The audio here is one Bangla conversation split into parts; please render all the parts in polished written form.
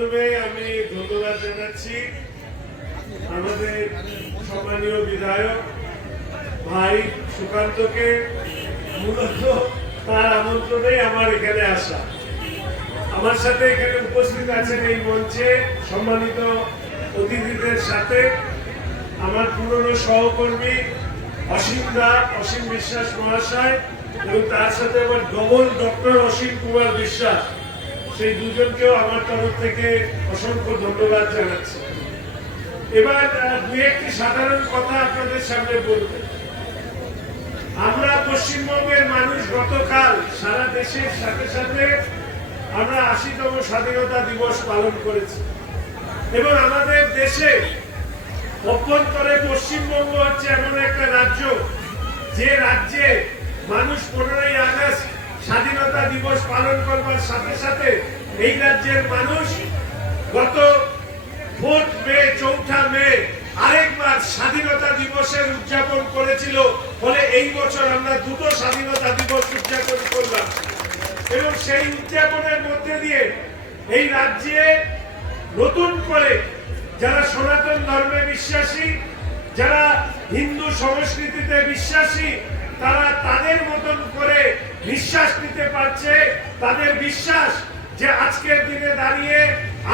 প্রথমে আমি ধন্যবাদ জানাচ্ছি আমাদের সম্মানীয় বিধায়ক ভাই সুকান্তকে। মূলত তার আমন্ত্রণে আমার এখানে আসা। আমার সাথে এখানে উপস্থিত আছেন এই মঞ্চে সম্মানিত অতিথিদের সাথে আমার পুরনো সহকর্মী অসীম বিশ্বাস মহাশয় এবং তার সাথে আমার ডবল ডক্টর অসীম কুমার বিশ্বাস, সেই দুজনকেও আমার তরফ থেকে অসংখ্য ধন্যবাদ জানাচ্ছি। এবার দু একটি সাধারণ কথা আপনাদের সামনে বলবো। আমরা পশ্চিমবঙ্গের মানুষ গতকাল সারা দেশের সাথে সাথে আমরা ৮০তম স্বাধীনতা দিবস পালন করেছি এবং আমাদের দেশে অভ্যন্তরে পশ্চিমবঙ্গ হচ্ছে এমন একটা রাজ্য যে রাজ্যে মানুষ 15ই আগস্ট স্বাধীনতা দিবস পালন করবার সাথে সাথে এই রাজ্যের মানুষ গত 4 মে আরেকবার স্বাধীনতা দিবসের উদযাপন করেছিল। ফলে এই বছর আমরা দুটো স্বাধীনতা দিবস উদযাপন করলাম এবং সেই উদযাপনের মধ্যে দিয়ে এই রাজ্যে নতুন করে যারা সনাতন ধর্মে বিশ্বাসী, যারা হিন্দু সংস্কৃতিতে বিশ্বাসী, তারা তাদের মতন করে বিশ্বাস নিতে পারছে। তাদের বিশ্বাস যে আজকের দিনে দাঁড়িয়ে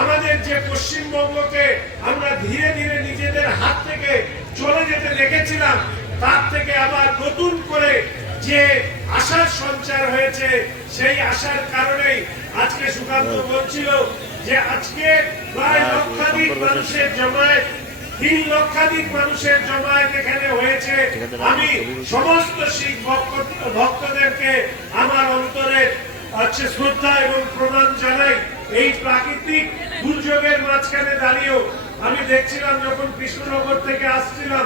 আমাদের যে পশ্চিমবঙ্গকে আমরা ধীরে ধীরে নিজেদের হাত থেকে চলে যেতে দেখেছিলাম, তার থেকে আবার নতুন করে যে আশার সঞ্চার হয়েছে, সেই আশার কারণেই আজকে সুকান্ত বলছিল যে আজকে প্রায় লক্ষাধিক মানুষের জমায়েত, 3 লক্ষাধিক মানুষের জমায়েত এখানে হয়েছে। আমি সমস্ত শিখ ভক্তদেরকে আমার অন্তরে শ্রদ্ধা এবং প্রণাম জানাই। এই প্রাকৃতিক দুর্যোগের মাঝখানে দাঁড়িয়েও আমি দেখছিলাম যখন কৃষ্ণনগর থেকে আসছিলাম,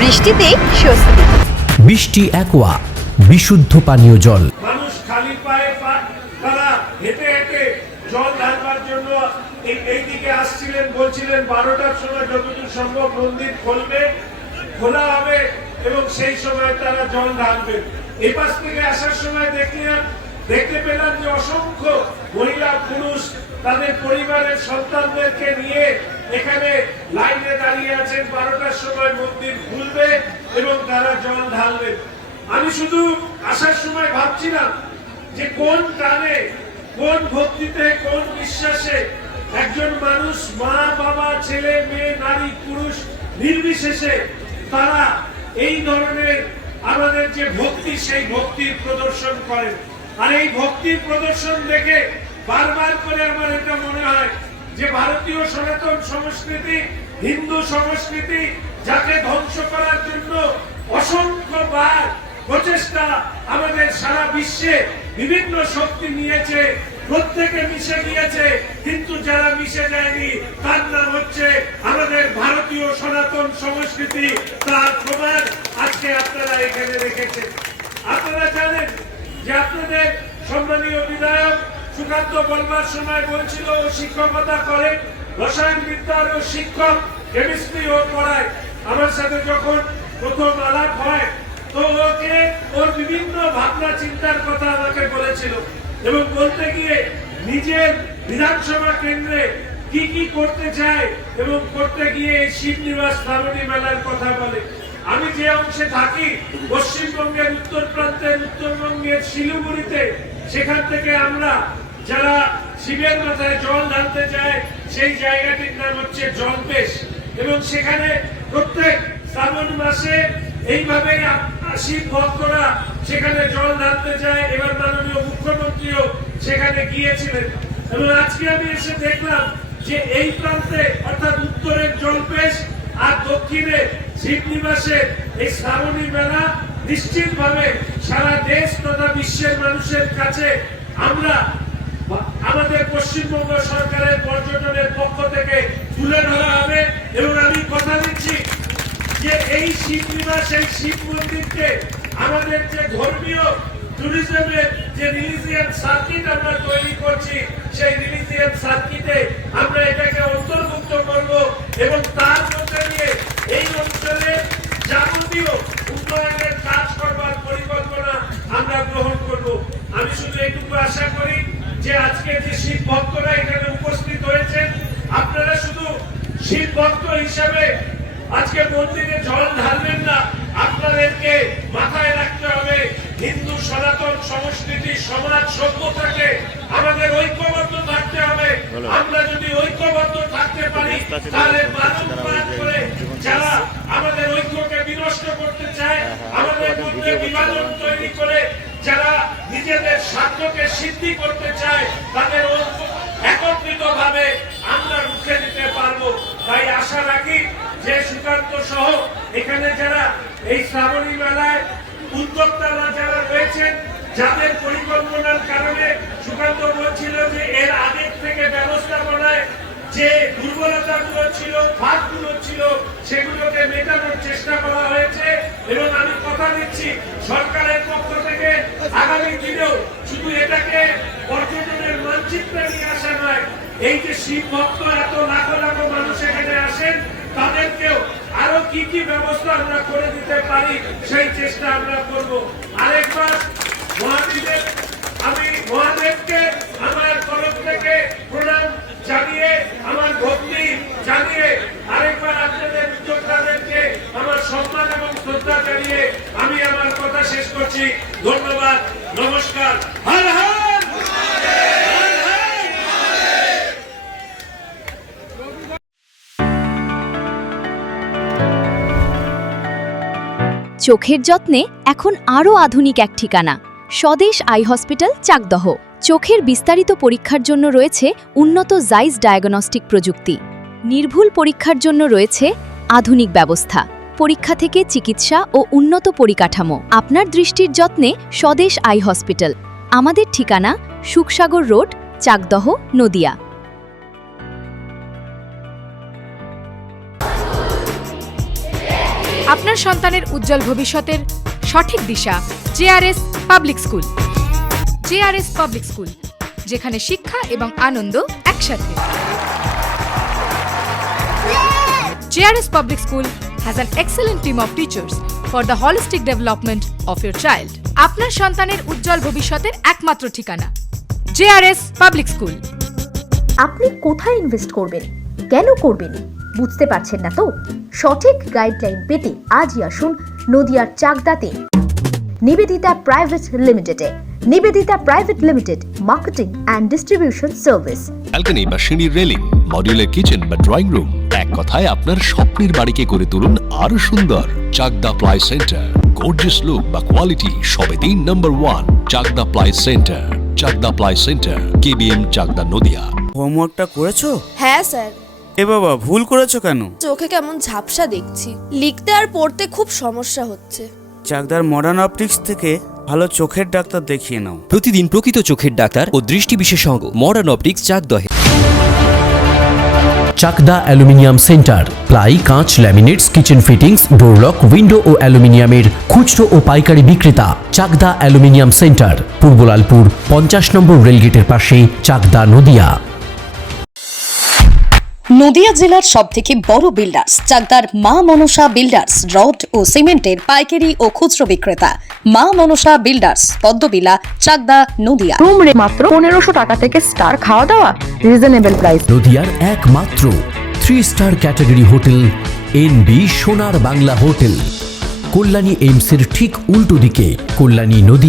বৃষ্টিতে স্বস্তি। বৃষ্টি অ্যাকোয়া বিশুদ্ধ পানীয় জল। মানুষ খালি পায়ে তারা হেঁটে হেঁটে জল ঢালবার জন্য এইদিকে আসছিলেন, বলছিলেন 12টার সময় যতদূর সম্ভব মন্দির খোলা হবে এবং সেই সময় তারা জল ঢালবেন। এই পাশ থেকে আসার সময় দেখতে পেলাম যে অসংখ্য মহিলা পুরুষ তাদের পরিবারের সন্তানদেরকে নিয়ে এখানে লাইনে দাঁড়িয়ে আছেন। 12টার সময় মন্দির খুলবে এবং তারা জল ঢালবেন। আমি শুধু আসার সময় ভাবছিলাম যে কোন টানে, কোন ভক্তিতে, কোন বিশ্বাসে একজন মানুষ, মা বাবা, ছেলে মেয়ে, নারী পুরুষ নির্বিশেষে তারা এই ধরনের আমাদের যে ভক্তি, সেই ভক্তির প্রদর্শন করেন। আর এই ভক্তির প্রদর্শন দেখে বারবার করে আমার এটা মনে হয় যে ভারতীয় সনাতন সংস্কৃতি, হিন্দু সংস্কৃতি, যাকে ধ্বংস করার জন্য অসংখ্যবার প্রচেষ্টা আমাদের সারা বিশ্বে বিভিন্ন শক্তি নিয়েছে, প্রত্যেকে মিশে গিয়েছে, কিন্তু যারা মিশে যায়নি তার নাম হচ্ছে আমাদের ভারতীয় সনাতন সংস্কৃতি। তার প্রমাণ আজকে আপনারা এখানে রেখেছেন। আপনারা জানেন যে আপনাদের সম্মানীয় বিধায়ক সুকান্ত বলবার সময় বলছিল ও শিক্ষকতা করে, রসায়ন বিদ্যার শিক্ষক, কেমিস্ট্রি ও পড়ায়। আমার সাথে যখন প্রথম আলাপ হয় তো ওকে ওর বিভিন্ন ভাবনা চিন্তার কথা আমাকে বলেছিল এবং বলতে গিয়ে নিজের বিধানসভা কেন্দ্রে কি কি করতে চায় এবং করতে গিয়ে শিবনিবাস শ্রাবণী মেলার কথা বলে। আমি যে অংশে থাকি পশ্চিমবঙ্গের উত্তর প্রান্তের, উত্তরবঙ্গের শিলিগুড়িতে, সেখান থেকে আমরা যারা শিবের মাথায় জল ঢালতে যায় সেই জায়গাটির নাম হচ্ছে জলপেশ এবং সেখানে প্রত্যেক শ্রাবণ মাসে এইভাবেই শিব ভক্তরা সেখানে জল ঢালতে যায়। এবার মাননীয় মুখ্যমন্ত্রীও সেখানে গিয়েছিলেন এবং আজকে আমি এসে দেখলাম যে এই প্রান্তে অর্থাৎ উত্তরের জলপেশ আর দক্ষিণে শিবনিবাসের এই শ্রাবণী মেলা নিশ্চিতভাবে সারা দেশ তথা বিশ্বের মানুষের কাছে আমরা আমাদের পশ্চিমবঙ্গ সরকারের পর্যটনের পক্ষ থেকে তুলে ধরা হবে এবং আমি কথা দিচ্ছি যে এই শিবনিবাস, এই শিব মন্দিরকে আমাদের যে ধর্মীয় ট্যুরিজমের যে রিলিজিয়ান সার্কিট আমরা তৈরি করছি, সেই রিলিজিয়ান সার্কিটে আমরা এটাকে অন্তর্ভুক্ত করব এবং তার মধ্যে দিয়ে এই অঞ্চলে যাবতীয় উন্নয়নের কাজ করবার যে আজকে যে শিব ভক্তরা এখানে উপস্থিত হয়েছেন, আপনারা শুধু শিব ভক্ত হিসেবে আজকে মন্দিরে জল ঢালবেন না, আপনাদেরকে মাথায় রাখতে হবে হিন্দু সনাতন সংস্কৃতি সমাজ সভ্যতাকে আমাদের ঐক্যবদ্ধ থাকতে হবে। আমরা যদি ঐক্যবদ্ধ থাকতে পারি তাহলে বারংবার করে যারা আমাদের ঐক্যকে বিনষ্ট করতে চায়, আমাদের মধ্যে বিভাজন তৈরি করে যারা নিজেদের স্বার্থকে সিদ্ধি করতে চায়, তাদের একত্রিত ভাবে আমরা রুখে দিতে পারবো। তাই আশা রাখি যে সুকান্ত সহ এখানে যারা এই শ্রাবণী মেলায় উদ্যোক্তারা যারা রয়েছেন, যাদের পরিকল্পনার কারণে সুকান্ত বলছিল যে এর আগের থেকে ব্যবস্থাপনায় যে দুর্বলতাগুলো ছিল, ফাঁকগুলো ছিল, সেগুলোকে মেটানোর চেষ্টা করা হয়েছে। এবং আমি কথা দিচ্ছি সরকারের পক্ষ থেকে আগামী দিনেও শুধু এটাকে পর্যটনের মানচিত্রে নিয়ে আসা নয়, এই যে শিব ভক্ত এত লাখ লাখ মানুষ এখানে আসেন, তাদেরকেও আরো কি কি ব্যবস্থা আমরা করে দিতে পারি সেই চেষ্টা আমরা করব। আরেকবার আমি মহাদেবকে আমার তরফ থেকে প্রণাম জানিয়ে, আমার ভক্তি জানিয়ে, আরেকবার আপনাদের উদ্যোক্তাদেরকে আমার সম্মান এবং শ্রদ্ধা জানিয়ে আমি আমার কথা শেষ করছি। ধন্যবাদ, নমস্কার। হর হর চোখের যত্নে এখন আরও আধুনিক এক ঠিকানা, স্বদেশ আই হসপিটাল, চাকদহ। চোখের বিস্তারিত পরীক্ষার জন্য রয়েছে উন্নত জাইস ডায়াগনস্টিক প্রযুক্তি। নির্ভুল পরীক্ষার জন্য রয়েছে আধুনিক ব্যবস্থা, পরীক্ষা থেকে চিকিৎসা ও উন্নত পরিকাঠামো। আপনার দৃষ্টির যত্নে স্বদেশ আই হসপিটাল। আমাদের ঠিকানা সুখসাগর রোড, চাকদহ, নদিয়া। আপনার সন্তানের উজ্জ্বল ভবিষ্যতের সঠিক দিশা JRS public school. JRS public school, যেখানে শিক্ষা এবং আনন্দ একসাথে। JRS public school has an excellent team of teachers for the holistic development of your child. আপনার সন্তানের উজ্জ্বল ভবিষ্যতের একমাত্র ঠিকানা জেআরএস পাবলিক স্কুল। আপনি কোথায় ইনভেস্ট করবেন, কেন করবেন, বুঝতে পারছেন না তো? সঠিক গাইডলাইন পেতে আজই আসুন নদিয়ার চাকদাতে নিবেদিতা প্রাইভেট লিমিটেডে। Nivedita private limited, marketing and distribution service. Balcony বা সিঁড়ির রেলিং, মডিউলার কিচেন বা ড্রয়িং রুম, এক কথায় আপনার স্বপ্নের বাড়িকে করে তুলুন আরো সুন্দর। Chakdah ply centre, gorgeous look বা কোয়ালিটি সবেতেই number 1। Chakdah ply centre, Chakdah ply centre, KBM, Chakdah, Nadia. হোমওয়ার্কটা করেছো? হ্যাঁ স্যার। এ বাবা, ভুল করেছো কেন? চোখে কেমন ঝাপসা দেখছি, লিখতে আর পড়তে খুব সমস্যা হচ্ছে। চাকদার মডার্ন অপটিক্স থেকে ভালো চোখের ডাক্তার দেখিয়ে নাও। প্রতিদিন প্রকৃত চোখের ডাক্তার ও দৃষ্টি বিশেষজ্ঞ মডার্ন অপটিক্স, চাকদহে। চাকদা অ্যালুমিনিয়াম সেন্টার, প্লাই, কাঁচ, laminates, kitchen fittings, door lock, window ও অ্যালুমিনিয়ামের খুচরো ও পাইকারি বিক্রেতা। চাকদা অ্যালুমিনিয়াম সেন্টার, পূর্বলালপুর 50 নম্বর রেলগেটের পাশে, চাকদা, নদিয়া। নদিয়া জেলার সবথেকে বড় বিল্ডার্স চাকদার মা মনসা বিল্ডার্স, রড ও সিমেন্টের পাইকারি ও খুচরো বিক্রেতা। মা মনসা বিল্ডার্স, পদ্মবিলা, চাকদা, নদিয়া। রুম রে মাত্র 1500 টাকা থেকে স্টার, খাওয়া দাওয়া রিজনেবল প্রাইস। নদিয়ার একমাত্র 3 স্টার ক্যাটাগরি হোটেল এনবি সোনার বাংলা হোটেল, কল্যাণী এইমসের ঠিক উল্টো দিকে, কল্যাণী, নদিয়া।